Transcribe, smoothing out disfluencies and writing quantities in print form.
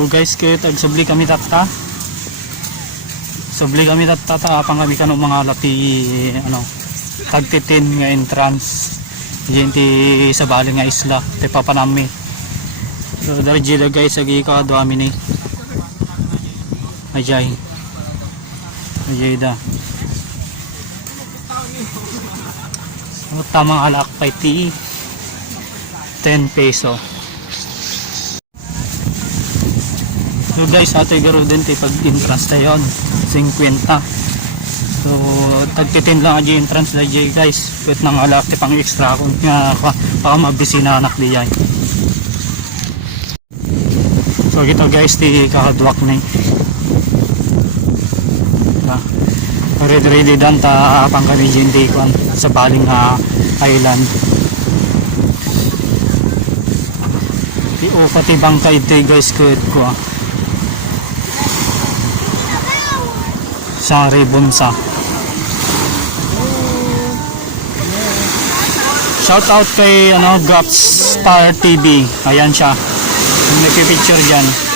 So guys, kahit agsubli kami tata. Subli kami tata apang kami kanong mga lati ano tagtitin nga entrance. Hindi sa bali nga isla te papanami. So dari jila guys agi ka do amin ni. Ajay. Ajay da. So, tamang alak pa iti 10 peso. So guys, ato garo din ti pag entrance tayo 50. So tagtitin lang aja entrance na aja guys. Pwede nang alak ti pang extra kung nga baka mabisina anak di yan. So ito guys ti kakadwak na ready dan ta pang kanijin di kwan sa baling island. Ti o pati bangka ito guys ko sa Ribonsa. Shout out kay Gaps Star TV. Ayan siya. Yung nagpipicture dyan.